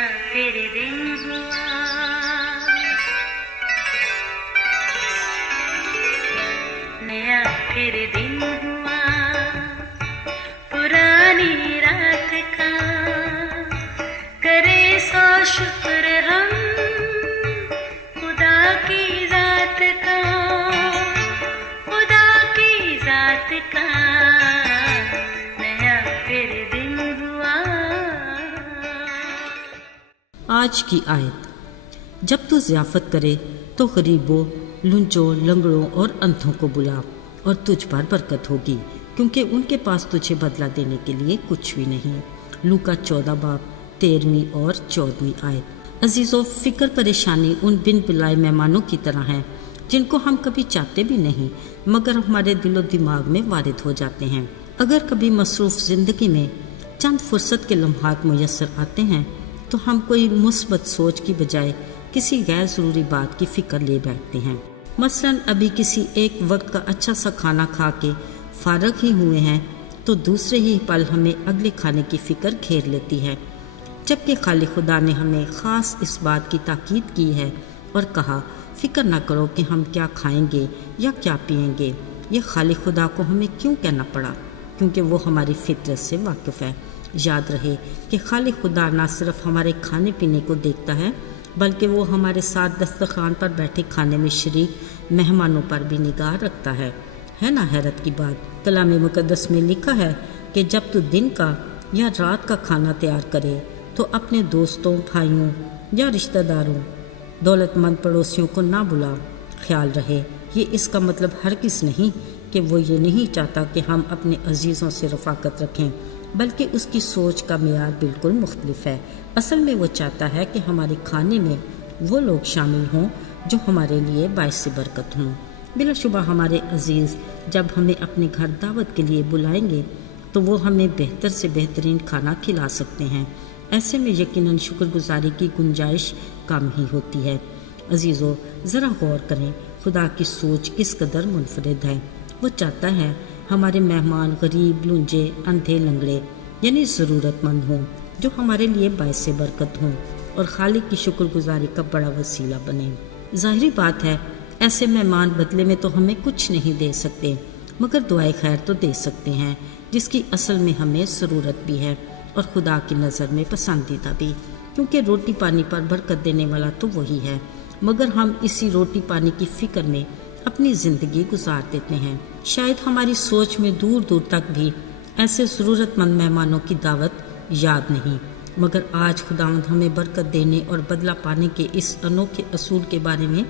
नया फिर दिन हुआ, नया फिर दिन हुआ, पुरानी रात का करे सो शुक्र हम खुदा की जात का, खुदा की जात का नया फिर दिन हुआ। आज की आयत, जब तू ज़ियाफ़त करे तो गरीबों, लुंचों, लंगड़ों और अंधों को बुला और तुझ पर बरकत होगी, क्योंकि उनके पास तुझे बदला देने के लिए कुछ भी नहीं। लूका 14 बाब 13वीं और 14वीं आयत। अजीज़ों, फ़िक्र परेशानी उन बिन बुलाए मेहमानों की तरह है जिनको हम कभी चाहते भी नहीं मगर हमारे दिलो दिमाग में वारिद हो जाते हैं। अगर कभी मसरूफ़ ज़िंदगी में चंद फुर्सत के लम्हात मुयस्सर आते हैं तो हम कोई मुस्बत सोच की बजाय किसी गैर ज़रूरी बात की फ़िक्र ले बैठते हैं। मसलन अभी किसी एक वक्त का अच्छा सा खाना खा के फारग ही हुए हैं तो दूसरे ही पल हमें अगले खाने की फ़िक्र घेर लेती है, जबकि खालिक खुदा ने हमें ख़ास इस बात की ताकीद की है और कहा, फ़िक्र ना करो कि हम क्या खाएंगे या क्या पिएंगे। ये खालिक खुदा को हमें क्यों कहना पड़ा? क्योंकि वो हमारी फितरत से वाकिफ़ है। याद रहे कि खालिक खुदा ना सिर्फ हमारे खाने पीने को देखता है बल्कि वो हमारे साथ दस्तरखान पर बैठे खाने में शरीक मेहमानों पर भी निगाह रखता है ना हैरत की बात। कलाम मुक़द्दस में लिखा है कि जब तू दिन का या रात का खाना तैयार करे तो अपने दोस्तों, भाइयों या रिश्तेदारों, दौलतमंद पड़ोसियों को ना बुला। ख्याल रहे, ये इसका मतलब हरगिज़ नहीं कि वो ये नहीं चाहता कि हम अपने अजीज़ों से रफ़ाकत रखें, बल्कि उसकी सोच का मेयार बिल्कुल मुख्तलिफ है। असल में वो चाहता है कि हमारे खाने में वो लोग शामिल हों जो हमारे लिए बाइस बरकत हों। बिलाशुबा हमारे अजीज़ जब हमें अपने घर दावत के लिए बुलाएंगे तो वो हमें बेहतर से बेहतरीन खाना खिला सकते हैं। ऐसे में यकीनन शुक्रगुजारी की गुंजाइश कम ही होती है। अजीज़ों, ज़रा गौर करें, खुदा की सोच किस कदर मुनफरिद है। वो चाहता है हमारे मेहमान गरीब, लुंजे, अंधे, लंगड़े यानी ज़रूरतमंद हों, जो हमारे लिए बाइस बरकत हों और खालिक की शुक्रगुजारी का बड़ा वसीला बने। ज़ाहिरी बात है, ऐसे मेहमान बदले में तो हमें कुछ नहीं दे सकते मगर दुआए खैर तो दे सकते हैं, जिसकी असल में हमें ज़रूरत भी है और खुदा की नज़र में पसंदीदा भी, क्योंकि रोटी पानी पर बरकत देने वाला तो वही है। मगर हम इसी रोटी पानी की फ़िक्र में अपनी ज़िंदगी गुजार देते हैं। शायद हमारी सोच में दूर दूर तक भी ऐसे ज़रूरतमंद मेहमानों की दावत याद नहीं, मगर आज खुदावंद हमें बरकत देने और बदला पाने के इस अनोखे असूल के बारे में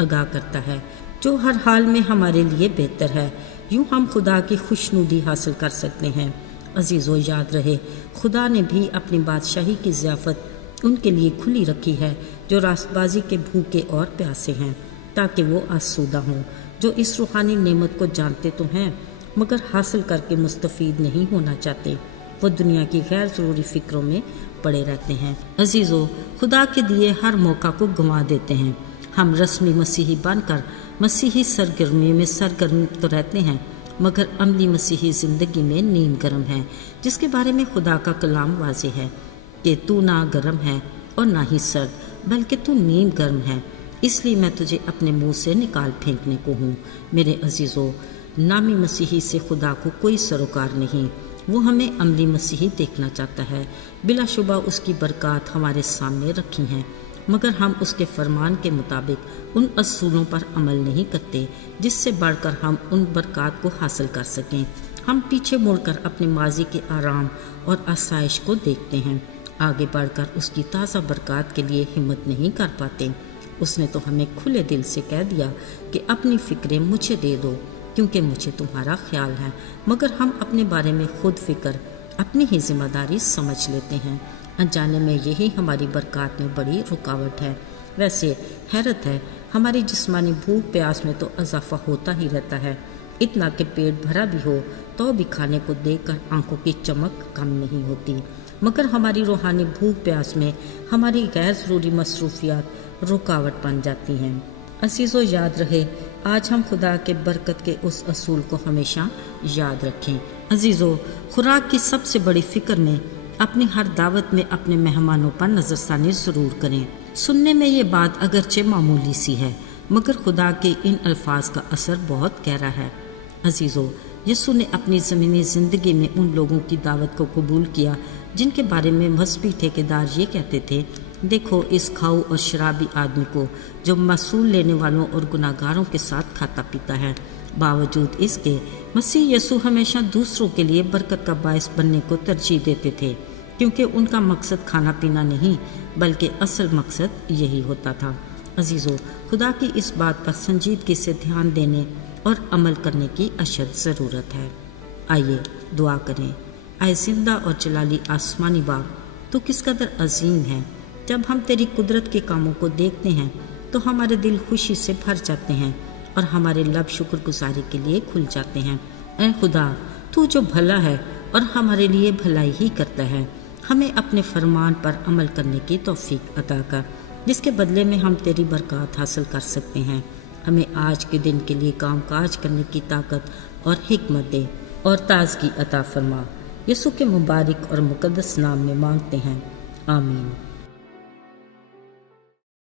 आगाह करता है, जो हर हाल में हमारे लिए बेहतर है। यूँ हम खुदा की खुशनुदी हासिल कर सकते हैं। अजीज़ों, याद रहे, खुदा ने भी अपनी बादशाही की ज़ियाफ़त उनके लिए खुली रखी है जो रास्तबाजी के भूखे और प्यासे हैं, ताकि वो आसूदा हों, जो इस रूहानी नेमत को जानते तो हैं मगर हासिल करके मुस्तफ़ीद नहीं होना चाहते। वो दुनिया की गैर ज़रूरी फ़िक्रों में पड़े रहते हैं। अजीज़ों, खुदा के दिए हर मौका को गंवा देते हैं। हम रस्मी मसीही बनकर मसीही सरगर्मी में सरगर्म तो रहते हैं मगर अमली मसीही ज़िंदगी में नीम गर्म है, जिसके बारे में खुदा का कलाम वाज़े है कि तू ना गर्म है और ना ही सर्द, बल्कि तू नीम गर्म है, इसलिए मैं तुझे अपने मुंह से निकाल फेंकने को हूँ। मेरे अजीज़ों, नामी मसीही से खुदा को कोई सरोकार नहीं। वो हमें अमली मसीही देखना चाहता है। बिलाशुबा उसकी बरक़ात हमारे सामने रखी हैं, मगर हम उसके फरमान के मुताबिक उन असूलों पर अमल नहीं करते जिससे बढ़कर हम उन बरक़ात को हासिल कर सकें। हम पीछे मुड़कर अपने माजी के आराम और आसाइश को देखते हैं, आगे बढ़कर उसकी ताज़ा बरक़ात के लिए हिम्मत नहीं कर पाते। उसने तो हमें खुले दिल से कह दिया कि अपनी फ़िक्रें मुझे दे दो क्योंकि मुझे तुम्हारा ख्याल है, मगर हम अपने बारे में खुद फ़िक्र अपनी ही जिम्मेदारी समझ लेते हैं। अनजाने में यही हमारी बरक़ात में बड़ी रुकावट है। वैसे हैरत है, हमारी जिस्मानी भूख प्यास में तो इजाफा होता ही रहता है, इतना कि पेट भरा भी हो तो भी खाने को देखकर आंखों की चमक कम नहीं होती, मगर हमारी रूहानी भूख प्यास में हमारी गैर ज़रूरी मसरूफियात रुकावट बन जाती हैं। असीज़ों, याद रहे, आज हम खुदा के बरकत के उस असूल को हमेशा याद रखें। अजीज़ों, खुराक की सबसे बड़ी फ़िक्र में اپنی ہر دعوت میں اپنے مہمانوں پر نظر ثانی ضرور کریں۔ سننے میں یہ بات اگرچہ معمولی سی ہے، مگر خدا کے ان الفاظ کا اثر بہت گہرا ہے۔ عزیزو، یسوع نے اپنی زمینی زندگی میں ان لوگوں کی دعوت کو قبول کیا جن کے بارے میں مذہبی ٹھیکیدار یہ کہتے تھے، دیکھو اس کھاؤ اور شرابی آدمی کو جو محصول لینے والوں اور گناہ گاروں کے ساتھ کھاتا پیتا ہے۔ باوجود اس کے مسیح یسوع ہمیشہ دوسروں کے لیے برکت کا باعث بننے کو ترجیح دیتے تھے، کیونکہ ان کا مقصد کھانا پینا نہیں بلکہ اصل مقصد یہی ہوتا تھا۔ عزیزو، خدا کی اس بات پر سنجیدگی سے دھیان دینے اور عمل کرنے کی اشد ضرورت ہے۔ آئیے دعا کریں۔ اے زندہ اور جلالی آسمانی باپ، تو کس قدر عظیم ہے۔ جب ہم تیری قدرت کے کاموں کو دیکھتے ہیں تو ہمارے دل خوشی سے بھر جاتے ہیں اور ہمارے لب شکر گزاری کے لیے کھل جاتے ہیں۔ اے خدا، تو جو بھلا ہے اور ہمارے لیے بھلائی ہی کرتا ہے، ہمیں اپنے فرمان پر عمل کرنے کی توفیق عطا کر، جس کے بدلے میں ہم تیری برکات حاصل کر سکتے ہیں۔ ہمیں آج کے دن کے لیے کام کاج کرنے کی طاقت اور حکمت دے اور تازگی عطا فرما۔ یسوع کے مبارک اور مقدس نام میں مانگتے ہیں، آمین۔